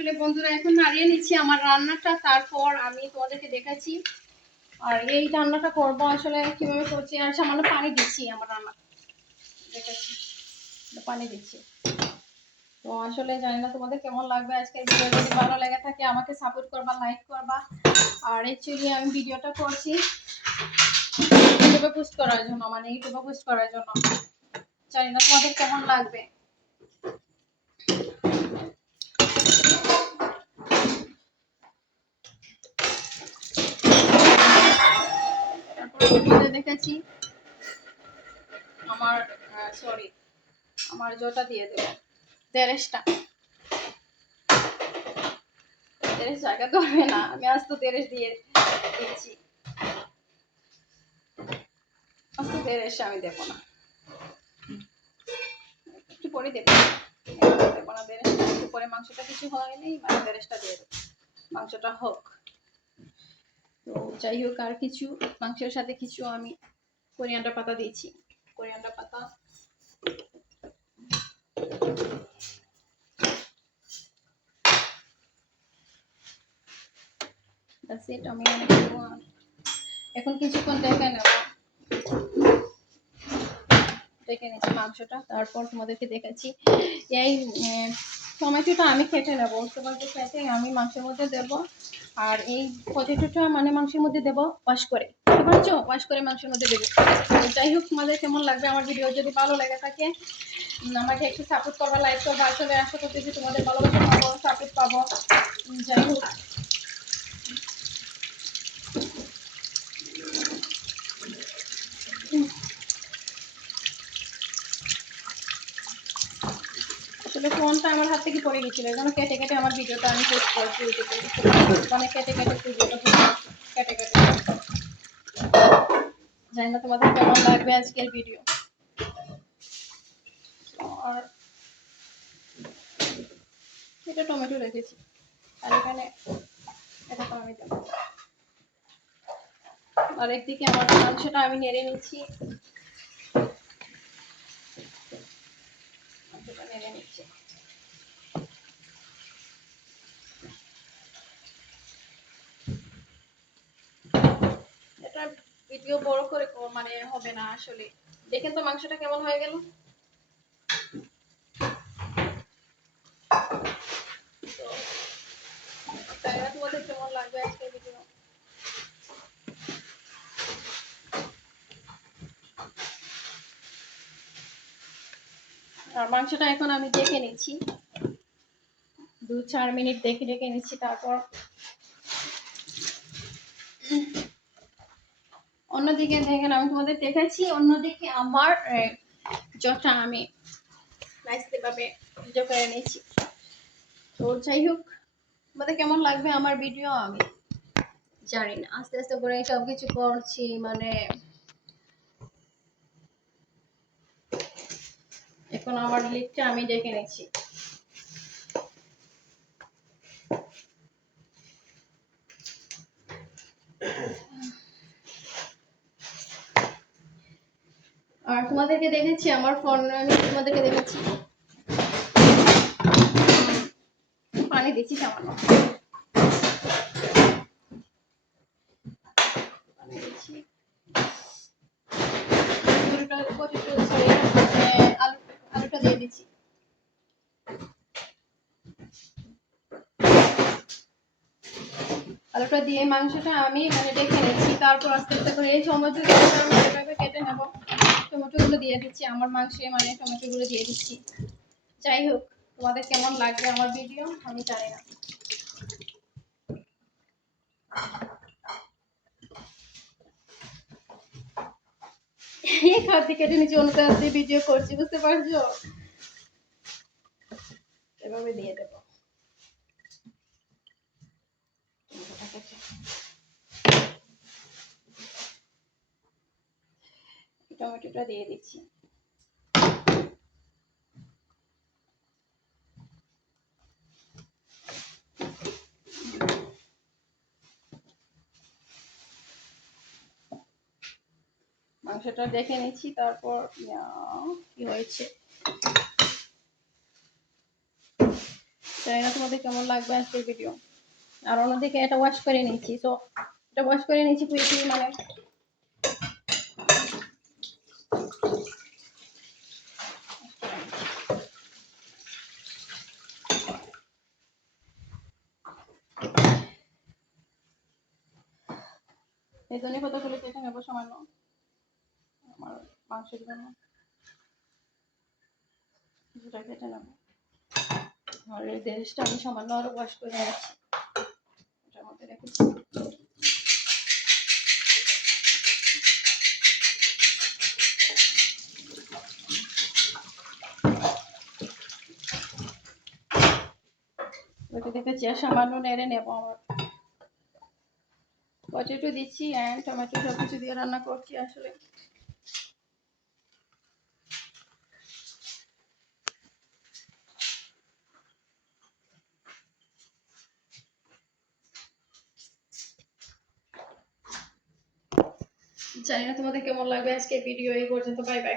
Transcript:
আসলে বন্ধুরা এখন নাড়িয়ে নিচ্ছি আমার রান্নাটা, তারপর আমি তোমাদেরকে দেখাচ্ছি। আর এই রান্নাটা করবো আসলে কিভাবে করছি, আর সামান্য পানি দিচ্ছি আমার রান্না দেখাচ্ছি, পানি দিচ্ছি। তো আসলে জানি না তোমাদের কেমন লাগবে আজকের ভিডিও। যদি ভালো লেগে থাকে আমাকে সাপোর্ট করবা, লাইক করবা। আর অ্যাকচুয়ালি আমি ভিডিওটা করছি ইউটিউবে পোস্ট করার জন্য, মানে ইউটিউবে পোস্ট করার জন্য। জানি না তোমাদের কেমন লাগবে। দেখাচ্ছি আমার সরি আমার জোটা দিয়ে দেবো, দেরেশটা দেরেশ জায়গা ধরবে না, আমি আজ তো দেরেশ দিয়ে দিচ্ছি, আজ তো দেরেশ আমি দেবো না, একটু পরে দেবো, দেবো না দেরেশটা, একটু পরে মাংসটা কিছু হয়নি, মানে দেরেশটা দিয়ে দেবো, মাংসটা হোক। তো যাই হোক, আর কিছু মাংসের সাথে কিছু আমি কোরিয়ান্ডার পাতা দিয়েছি, কোরিয়ান্ডার পাতা। আমি এখন কিছুক্ষণ দেখে নেব, দেখে নিচ্ছি মাংসটা, তারপর তোমাদেরকে দেখাচ্ছি। এই টমেটোটা আমি কেটে নেবো, তোমাকে কেটে আমি মাংসের মধ্যে দেবো। আর এই পটেটোটা মানে মাংসের মধ্যে দেবো ওয়াশ করে, বুঝতে পারছো, ওয়াশ করে মাংসের মধ্যে দেবো। যাই হোক, তোমাদের কেমন লাগবে আমার ভিডিও, যদি ভালো লেগে থাকে আমাকে একটু সাপোর্ট করবা, লাইক করবা। আসলে আশা করতেছি তোমাদের ভালোবাসা পাবো, সাপোর্ট পাবো। যাই হোক, আসলে ফোনটা আমার হাত থেকে পড়ে গেছিল, এই জন্য কেটে কেটে আমার ভিডিওটা আমি পোস্ট করছি ইউটিউবে, মানে কেটে কেটে ভিডিওটা কেটে কেটে। জানি না তোমাদের কেমন লাগবে আজকের ভিডিও। আর এটা টমেটো রেখেছি, আর এখানে এটা তো আমি দেবো। আর একদিকে আমার মাংসটা আমি নেড়ে নিচ্ছি, মাংসটা নেড়ে নিচ্ছি। এটা ভিডিও বড় করে মানে হবে না আসলে, দেখেন তো মাংসটা কেমন হয়ে গেল। তো তোমাদের কেমন লাগবে আজকের ভিডিও। আর মাংসটা এখন আমি দেখে নিচ্ছি, 2-4 মিনিট দেখে নিচ্ছি। তারপর অন্যদিকে দেখেন আমি তোমাদের দেখাচ্ছি, অন্যদিকে আমার জটা আমি নাইসলি ভাবে ভিডিও করে নিচ্ছি। তো যাই হোক, তোমাদের কেমন লাগবে আমার ভিডিও আমি জানি না, আস্তে আস্তে করে সবকিছু করছি, মানে এখন আমার লিপটা আমি দেখে নিচ্ছি। আর তোমাদেরকে দেখাচ্ছি আমার ফোন, আমি তোমাদেরকে দেখাচ্ছি পানি দিচ্ছি সামান্য, পানি দিচ্ছি। আলুটা দিয়ে দিচ্ছি, আলুটা দিয়ে মাংসটা আমি মানে দেখে নিচ্ছি। তারপর আস্তে আস্তে করে এই টমেটো কেটে নেবো, টমেটোগুলো দিয়ে দিচ্ছি আমার মাংসে, মানে টমেটোগুলো দিয়ে দিচ্ছি। যাই হোক, তোমাদের কেমন লাগবে আমার ভিডিও আমি জানি না। এক হাত দিয়ে কেটে নিচ্ছি, অন্য হাত দিয়ে ভিডিও করছি, বুঝতে পারছো, এভাবে দিয়ে দেবো। টমেটোটা দিয়ে দিচ্ছি। মাংসটা দেখে নিচ্ছি, তারপর কি হয়েছে। জানি না তোমাদের কেমন লাগবে আজকের ভিডিও। আর অন্যদিকে এটা ওয়াশ করে নিচ্ছি, তো এটা ওয়াশ করে নিচ্ছি কুইকলি, মানে এই জন্য কতগুলো কেটে নেবো সামান্য আমার মাংসের জন্য, কিছুটা কেটে নেবো। আর এই দেশটা আমি সামান্য আরো ওয়াশ করে নিচ্ছি, এটার মধ্যে রেখেছি। ওইটা দেখেছি আর সামান্য নেড়ে নেবো। আমার পটেটো দিচ্ছি অ্যান্ড টমেটো সব কিছু দিয়ে রান্না করছি আসলে। জানি না তোমাদের কেমন লাগবে আজকে ভিডিও, এই পর্যন্ত, বাই বাই।